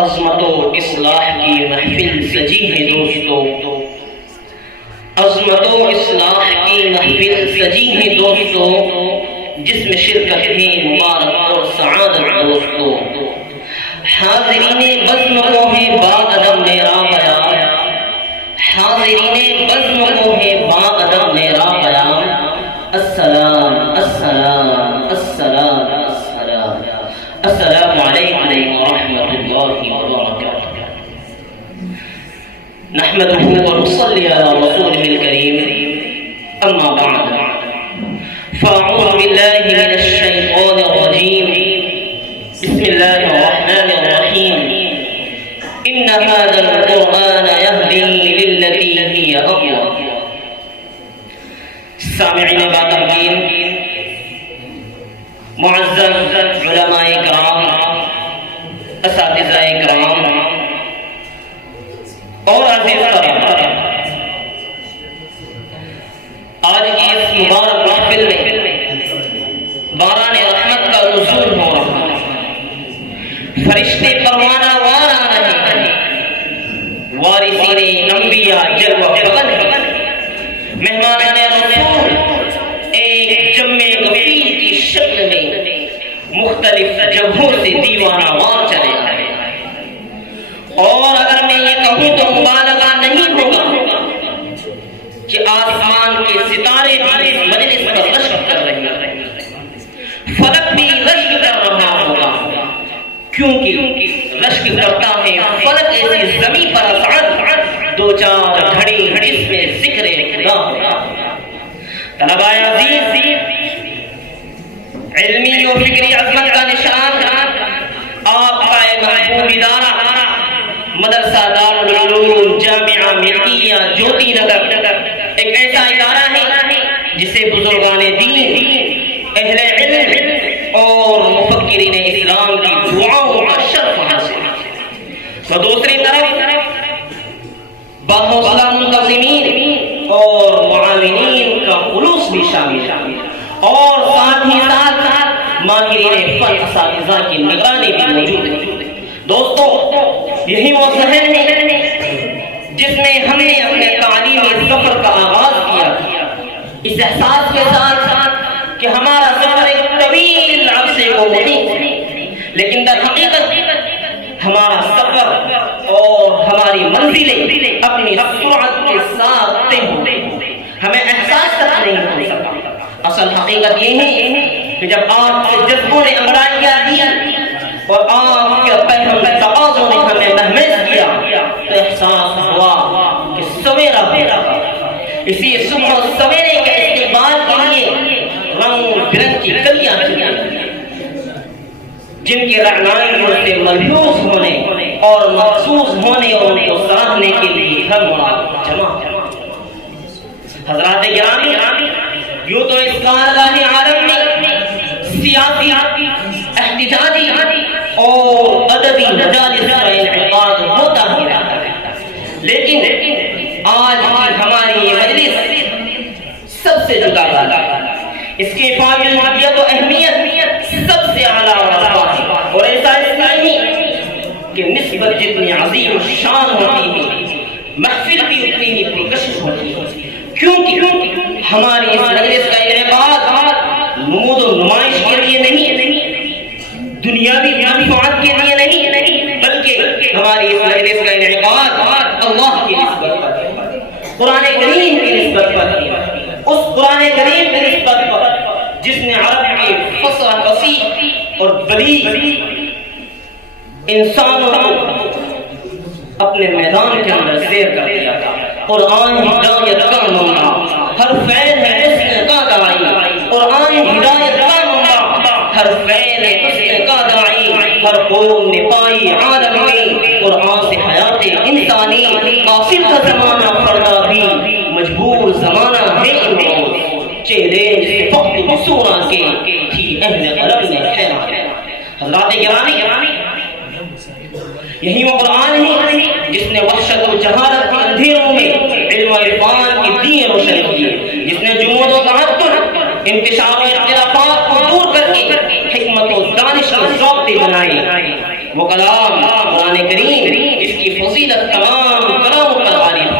عظمت و اصلاح کی محفل سجی ہے دوستو، عظمت و اصلاح کی محفل سجی ہے دوستو، جس میں شرکت ہے مبارک اور سعادت دوستو۔ حاضرین بزم کو ہے با ادب میرا پیام، حاضرین بزم کو ہے با ادب میرا پیام، السلام السلام السلام السلام السلام علیکم ورحمۃ اللہ وبرکاتہ۔ نحمده ونصلي على رسوله الكريم، اما بعد فاعوذ بالله من الشيطان الرجيم، بسم الله الرحمن الرحيم، ان هذا القرآن يهدي للتي هي اقوم۔ سامعین باقرین، معزز علماء کرام، اساتذہ کرام اور عزیز کرام، آج کی اس مبارک محفل میں باران رحمت کا نزول ہو رہا ہے، فرشتے پروانہ وار آ رہے ہیں، وارثین انبیاء جلوہ فغن ہیں، مہمانان رسول ایک جمع غفیر کی شکل میں مختلف جگہوں سے دیوانہ وار چلے آئے، اور اگر میں یہ کہوں تو مبالغہ نہیں ہوگا کہ آسمان کے ستارے بھی اس مجلس پر رشک کر رہے ہیں، فلک بھی رشک کر رہا ہوگا، کیونکہ رشک کرتا ہے فلک ایسی زمین پر اسعد دو چار گھڑی جس میں ذکر خدا ہوگا۔ طلباء عزیز، علمی و فکری عظمت کا نشان آپ کا محبوب ادارہ مدرسہ دارالعلوم جامعہ ملیہ جوتی نگر ایک ایسا ادارہ ہے جسے بزرگان دین، اہل علم اور مفکرین اسلام کی دعاؤں کا شرف حاصل ہے، تو دوسری طرف باحوصلہ منتظمین اور معاونین کا خلوص بھی شامل ہے، اور ساتھ ہی ساتھ ماہرین فن اساتذہ کی نگرانی بھی موجود ہے۔ دوستو، یہی وہ ذہن ہے جس میں ہم نے اپنے تعلیمی سفر کا آغاز کیا، اس احساس کے ساتھ کہ ہمارا سفر ایک طویل عرصے کو نہیں، لیکن در حقیقت ہمارا سفر اور ہماری منزلیں اپنی سرعت کے ساتھ طے ہوتے ہیں، ہمیں احساس تک نہیں ہو سکتا۔ اصل حقیقت یہ ہے کہ جب آپ کے جذبوں نے انگڑائیاں دیا اور آپ کے پہلے تقاضوں نے ہمیں مہمیز کیا تو احساس ہوا کہ سویرا ہو رہا ہے۔ اسی صبح و سویرے کے استقبال کے لیے رنگ برنگ کی کلیاں کھلی، جن کی رعنائیوں سے ملحوظ ہونے اور محسوس ہونے اور ان کو سراہنے کے لیے ہر مراد جمع۔ حضرات گرامی، یوں تو اس کارگاہ عالم میں سیاسی، احتجاجی اور ادبی مجالس کا انعقاد ہوتا ہی رہتا ہے، لیکن آج ہماری یہ مجلس سب سے جدا ہے، اس کی فاضلیت و اہمیت سب سے اعلیٰ ہے، اور ایسا اس نہیں کہ نسبت جتنی عظیم شان ہوتی ہے محفل بھی اتنی ہی پرکشش ہوتی ہے، کیونکہ ہماری اس مجلس کا انعقاد نمود و نمائش کے لیے نہیں، دنیاوی منفعت کے لیے نہیں، بلکہ ہماری اس مجلس کا انعقاد اللہ کی نسبت پر ہے، قرآن کریم کی نسبت پر ہے، اس قرآن کریم کی نسبت پر جس نے عرب کے فصیح فصیح اور بلیغ انسانوں کو اپنے میدان کے اندر سیر کر دیا تھا۔ قرآن ہدایت کا منبع، ہر فعل ہے حسن کا داعی، قرآن ہدایت کا منبع، ہر فعل ہے حسن کا داعی، ہر قوم نے پائی عالم میں قرآن سے حیات انسانی، قاصر کا زمانہ پردہ بھی مجبور زمانہ ہے امروز، چہرے سے فقط بصورہ کے تھی اہل قلم نے حیران۔ حضرات گرامی، یہی وہ قرآن ہے جس نے وحشت و جہالت کے اندھیروں میں علم و عرفان کی دین روشن کی، جس نے جمود و تعطل، انتشار و اختلافات کو دور کر کے حکمت و دانش کے ضابطے بنائے، وہ کلام قرآن کریم اس کی فضیلت تمام کلاموں پر غالب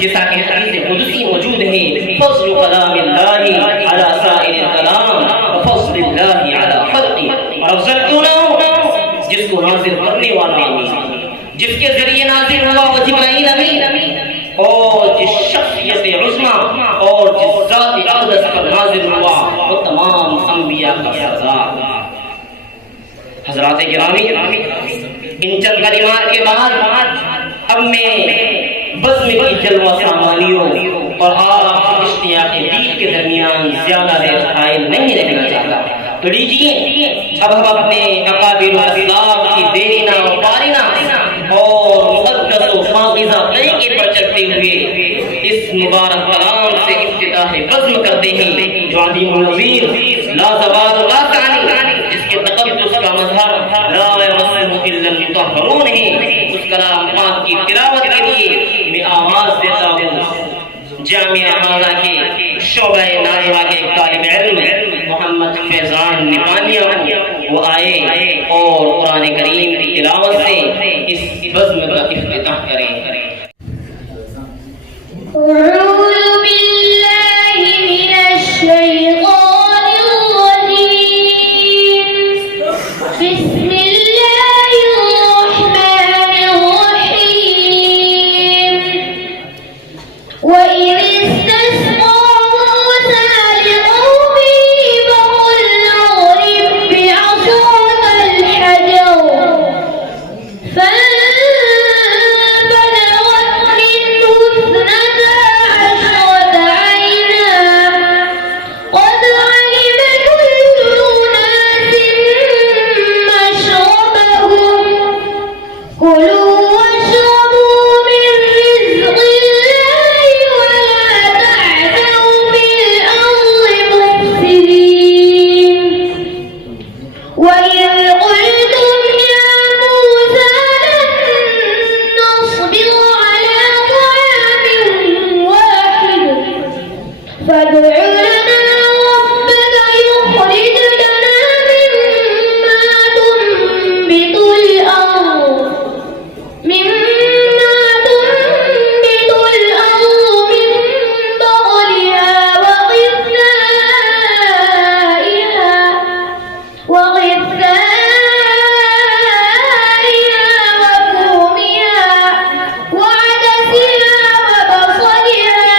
جیسا کہ حدیث قدسی موجود ہے فضل کلام اللہ علی سائر الکلام وفضل اللہ علی خلقہ، اور افضل کیوں نہ ہو جس کو نازل کرنے والا جس کے ذریعے نازل ہوا وہ جبرائیل امین، اور جس شخصیت عظمی اور جس ذات اقدس پر نازل ہوا وہ تمام انبیاء کا سردار۔ حضرات گرامی، ان چند کلمات کے بعد اب میں بزم کی جلوہ سامانیوں اور آپ اشتیاق دید کے درمیان زیادہ دیر قائل نہیں رہنا چاہتا، تو لیجیے اب ہم اپنے اکابر اسلاف کی دیرینہ و بارینہ اور مقدس و خاصہ طریقے پر چلتے ہوئے اس مبارک کلام سے افتتاح بزم کرتے ہیں جو عظیم النظیر لا زوال لا ثانی جس کے تقدس کا مظہر لا یمسہ الا المطہرون ہے۔ اس کلام پاک کی تلاوت کے لیے میں آواز دیتا ہوں جامعہ ہاضہ کے شعبہ ناظرہ کے طالب علم محمد فیضان نپانیہ وہ آئے اور قرآن کریم کی تلاوت سے اس بزم کا افتتاح کریں۔ أعوذ بالله من الشيطان الرجيم بسم الله الرحمن الرحيم وإذ استسقى موسى لقومه فقلنا اضرب بعصاك الحجر فانفجرت منه اثنتا عشرة عينا قد علم كل أناس مشربهم كلوا واشربوا من رزق الله ولا تعثوا في الأرض مفسدين وإذ قلتم يا موسى لن نصبر على طعام واحد فادع لنا ربك يخرج لنا مما تنبت الأرض من بقلها وقثائها وفومها وعدسها وبصلها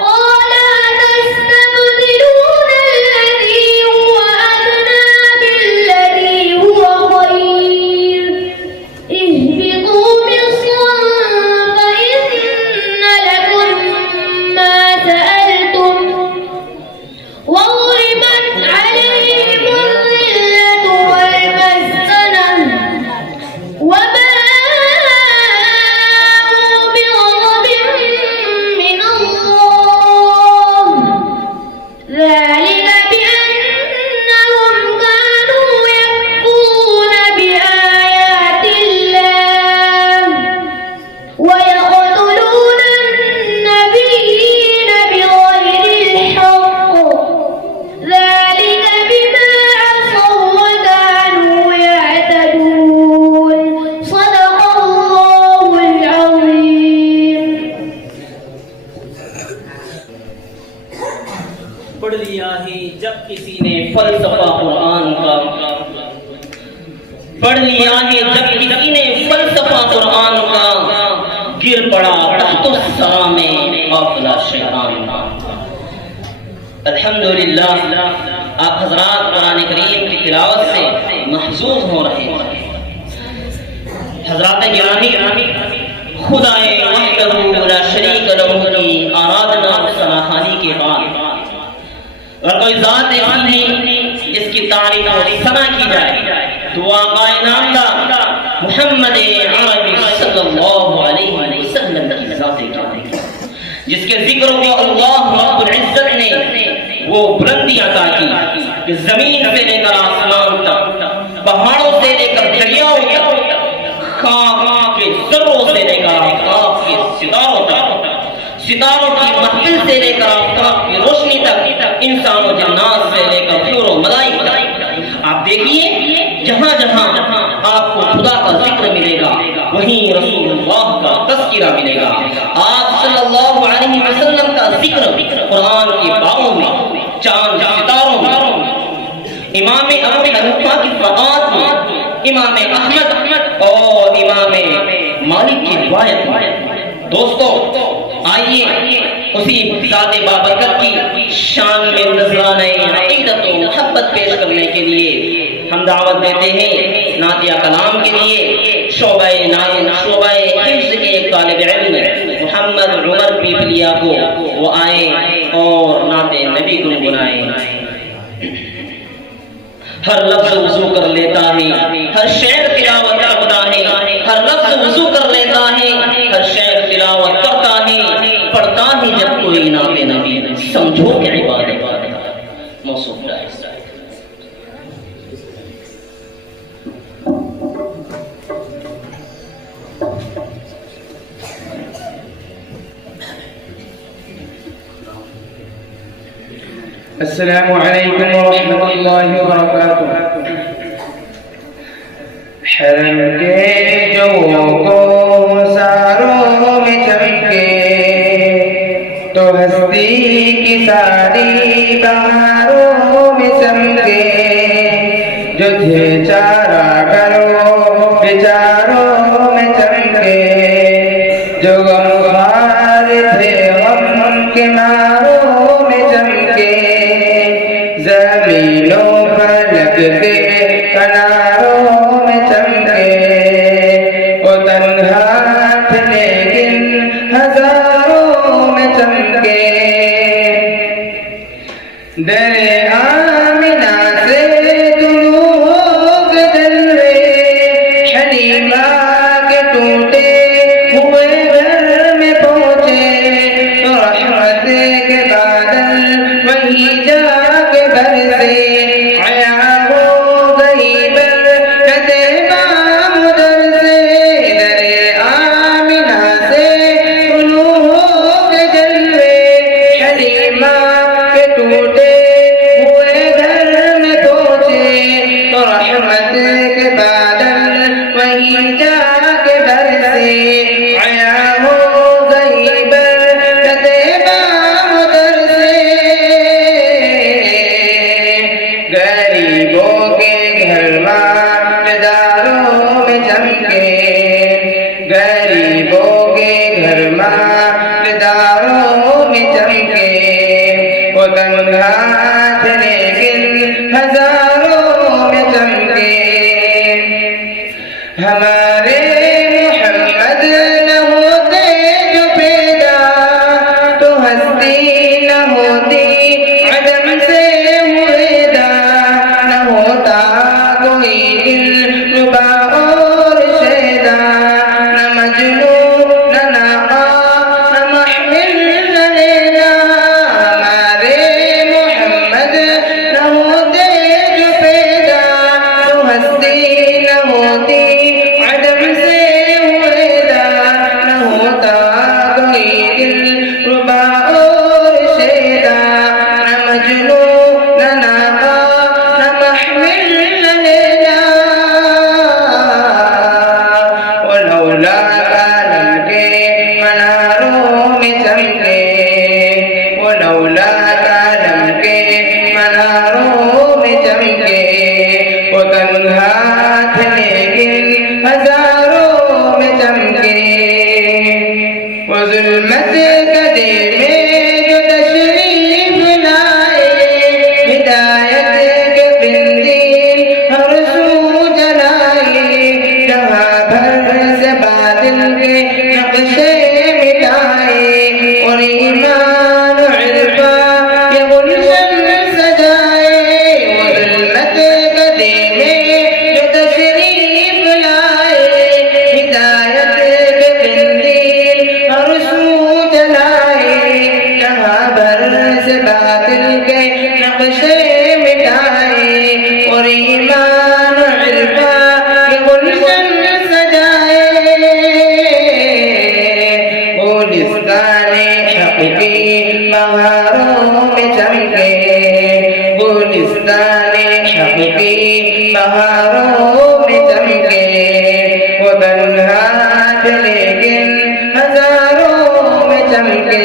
قال أتستبدلون الذي هو أدنى بالذي هو خير اهبطوا مصرا فإن لكم ما سألتم وضربت عليهم الذلة والمسكنة وباءوا بغضب من الله ذلك بأنهم كانوا يكفرون بآيات الله ويقتلون النبيين بغير الحق ذلك بما عصوا وكانوا يعتدون صدق الله العظيم۔ پڑھ لیا ہے جب کسی نے فلسفہ قرآن کا، پڑھ لیا ہے جب کسی نے فلسفہ قرآن کا، گر پڑا تحت الثرى میں قافلہ شیطان کا۔ الحمدللہ آپ حضرات قرآن کریم کی تلاوت سے محظوظ ہو رہے ہیں۔ حضرات گرامی، خدائے وحدہ لا شریک لہ کی آرادنا سراہانی کے بعد اور کوئی ذات ایسی ہے جس کی تعریف و ثنا کی جائے تو آقا نامدار محمد عربی صلی اللہ علیہ وسلم کی ذات گرامی، جس کے ذکر کو اللہ رب العزت نے وہ بلندی عطا کی کہ زمین سے لے کر آسمان تک، پہاڑوں سے لے کر دریاؤں تک، خاک کے ذروں سے لے کر آفتاب کے ستاروں تک، ستاروں کی محفل سے لے کر آفتاب کی روشنی تک، انسان و جنات سے لے کر طیور و ملائکہ تک۔ آپ دیکھیے جہاں جہاں آپ کو خدا کا ذکر ملے گا، وہیں رسول اللہ کا تذکرہ ملے گا۔ آپ صلی اللہ علیہ وسلم کا ذکر قرآن کی باغوں میں، چاند ستاروں میں، امام ابو حنیفہ کی فقات میں، امام احمد اور امام مالک کی روایت میں۔ دوستو آئیے اسی ذات بابرکت کی شان میں نذرانہ عقیدت و محبت پیش کرنے کے لیے ہم دعوت دیتے ہیں نعتیہ کلام کے لیے شعبہ حفظ کے ایک طالب علم محمد عمر پیپلیا کو، وہ آئیں اور نعت نبی گنگنائیں۔ ہر لفظ وضو کر لیتا ہے، ہر شعر تلاوت کرتا ہے، ہر لفظ وضو کر لیتا ہے، ہر شعر تلاوت کرتا ہے، پڑھتا ہے جب کوئی نعت نبی، سمجھو کہ عبادت موصوف ہے۔ السلام علیکم ورحمۃ اللہ وبرکاتہ۔ حرم کے جو کو ساروں میں چمکے تو ہستی کی ساری بہاروں میں چمکے، جو تھے چارہ کرو بیچاروں میں چمکے، جو غمخوار تھے غم کے ماروں میں چمکے، زمین و فلک کے کناروں میں چمکے، وہ تنہا تھے لیکن ہزاروں میں چمکے، در آمنہ سے طلوع ہو کے جلوے، حلیمہ کے ٹوٹے ہوئے گھر میں پہنچے، تو رحمت کے بادل وہیں جا کے برسے، عیا ہو گئی برکت بام در سے، در آمنہ سے طلوع ہو کے جلوے، حلیمہ کے ٹوٹے ہوئے گھر میں پہنچے، تو رحمت کے بادل وہیں جا کے برسے، عیا ہو گئی برکت بام در سے، غریبوں کے گھر مالداروں میں چمکے، غریبوں کے گھر مالداروں میں چمکے، وہ تنہا تھے لیکن ہزاروں میں چمکے، ہمارے محمد نہ ہوتے جو پیدا تو ہستی نہ ہوتی، عدم سے ہوئیدا نہ ہوتا کوئی دلربا اور شیدا، نہ مجنون نہ ناقہ نہ محمل نہ لیلا، ہمارے محمد نہ ہوتے جو پیدا تو ہستی نہ ہوتی، عدم سے ہوئیدا نہ ہوتا کوئی دلربا اور شیدا، نہ مجنون نہ ناقہ نہ محمل نہ لیلا، ولولا کالم کے مناروں میں چمکے، ولولا کالم کے مناروں میں چمکے، وہ تنہا تھے لیکن ہزاروں میں چمکے، وہ ظلمت کدے میں جو تشریف لائے، ہدایت کے قندیل ہر سو جلائے، جہاں بھر سے باطل کے نقشے مٹائے، اور ایمان و عرفان کے گلشن سجائے، وہ ظلمت کدے میں جو تشریف لائے، ہدایت کے قندیل ہر سو جلائے، تھے لیکن ہزاروں میں چمکے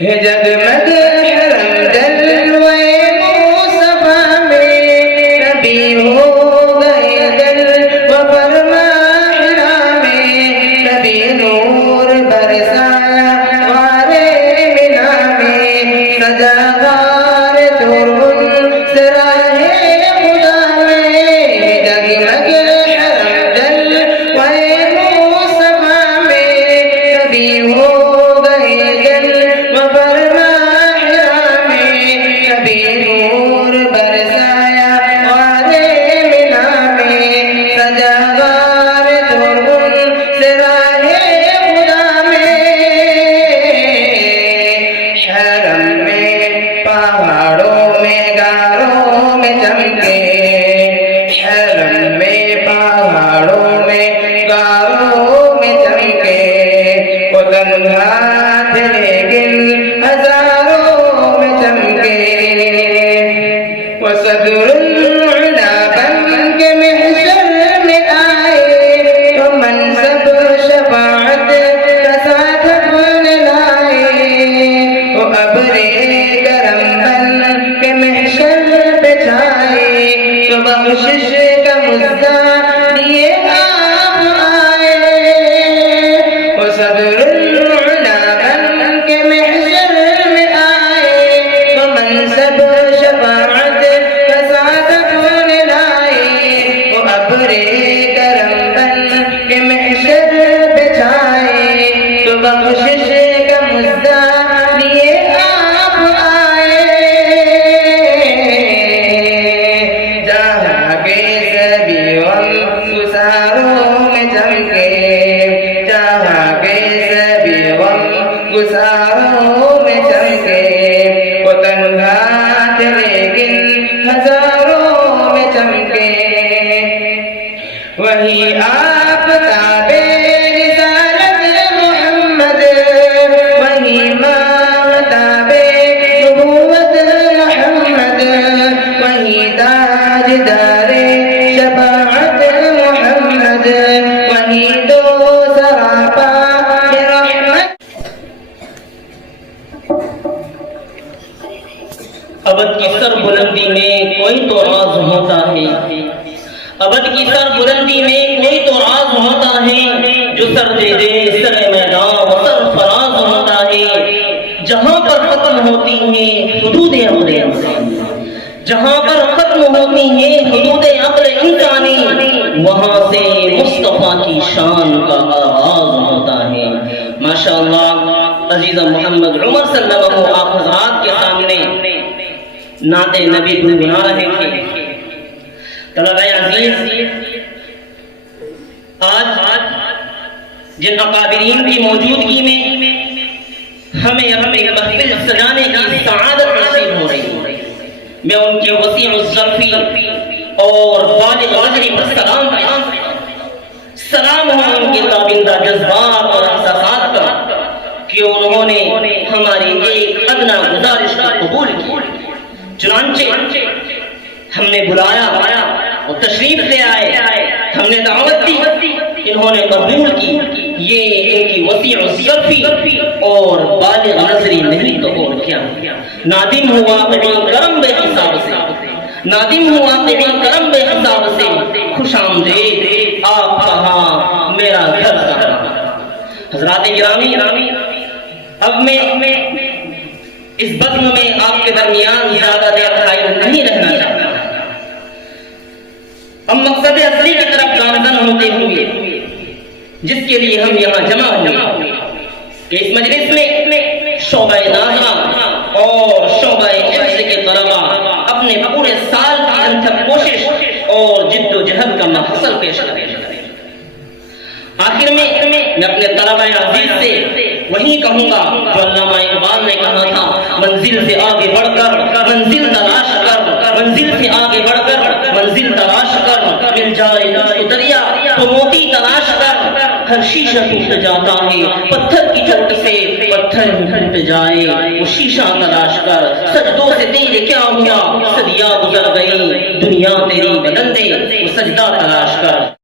جگمگ حرم جلوے مصطفیٰ میں نبی ہو گئے دل و فرما حرا میں نبی نور برسایا غارے منا میں سجا غار تربن سراہ خدا میں جگمگ حرم جلوے مصطفیٰ میں نبی ہو گئے دل و فرما حرا میں نبی نور برسایا غارے منا میں سجا غار تربن سراہ خدا میں حرم میں پہاڑوں میں غاروں میں چمکے حرم میں پہاڑوں میں غاروں میں چمکے وہ تنہا تھے لیکن ہزاروں میں چمکے وہ صدر العلا بن کے محشر میں آئے تو منصب شفاعت کا ساتھ اپنے لائے وہ ابر کرم بن کے محشر پہ چھائے تو بخشش کا مزہ لیے آپ آئے وہ صدر العلا بن کے محشر میں آئے تو منصب شفاعت کا ساتھ اپنے لائے وہ ابر کرم بن کے محشر پہ چھائے تو بخشش کا مزہ لیے آپ آئے جہاں کے سبھی غم گساروں میں چمکے جہاں کے سبھی غم گساروں میں چمکے وہ تنہا تھے لیکن ہزاروں میں چمکے وہی آپ تابع رسالت محمد وہی ماں تابع نبوت محمد وہی تاجدار شفاعت محمد وہی دو سراپا رحمت ابد کی سر بلندی میں کوئی تو راز ہوتا ہے ابد کی سر بلندی میں کوئی تو راز ہوتا ہے جو سر دے دے سر میدان و سر فراز ہوتا ہے جہاں پر ختم ہوتی ہیں حدود عقل انسانی جہاں پر ختم ہوتی ہیں حدود عقل انسانی وہاں سے مصطفیٰ کی شان کا آغاز ہوتا ہے ماشاءاللہ عزیز محمد عمر صلی اللہ علیہ وسلم آپ حضرات کے سامنے نعت نبی گنگنا رہے تھے طلبہ عزیز آج جن اکابرین کی موجودگی میں ہمیں اپنے محفل سجانے کی سعادت نصیب ہو رہی ہے میں ان کے وسیع الظرفی اور بالغ قدری پر سلام بیان سلام ہوں ان کے تابندہ جذبات اور احساسات کا کہ انہوں نے ہماری ایک ادنا گزارش کا قبول کی چنانچہ ہم نے بلایا اور تشریف لے آئے ہم نے دعوت دی انہوں نے قبول کی یہ ان کی وسیع الظرفی اور بالغ نظری نہیں تو اور کیا نادم ہوا قبی کرم بے حساب سے نادم ہوا قبی کرم بے حساب سے خوش آمدید آپ کہاں میرا گھر کہاں حضرات گرامی اب میں اس بزم میں آپ کے درمیان زیادہ دیر قائم نہیں رہنا چاہتا اب مقصد اصلی کی طرف گامزن ہوتے ہوئے جس کے لیے ہم یہاں جمع ہوئے کہ اس مجلس میں شعبہ ناظرہ اور شعبہ حفظ کے طلبہ اپنے پورے سال کی انتھک کوشش اور جد و جہد کا محصل پیش کریں آخر میں اپنے طلبہ عزیز سے وہی کہوں گا جو علامہ اقبال نے کہا تھا منزل سے آگے بڑھ کر منزل تلاش کر منزل سے آگے بڑھ کر منزل تلاش کر مل جائے دریا تو موتی تلاش کر ہر شیشہ ٹوٹ جاتا ہے پتھر کی چوٹ سے پتھر ٹوٹ جائے وہ شیشہ تلاش کر سجدوں سے تیرے کیا ہوا صدیاں گزر گئی دنیا تیری بدل دے وہ سجدہ تلاش کر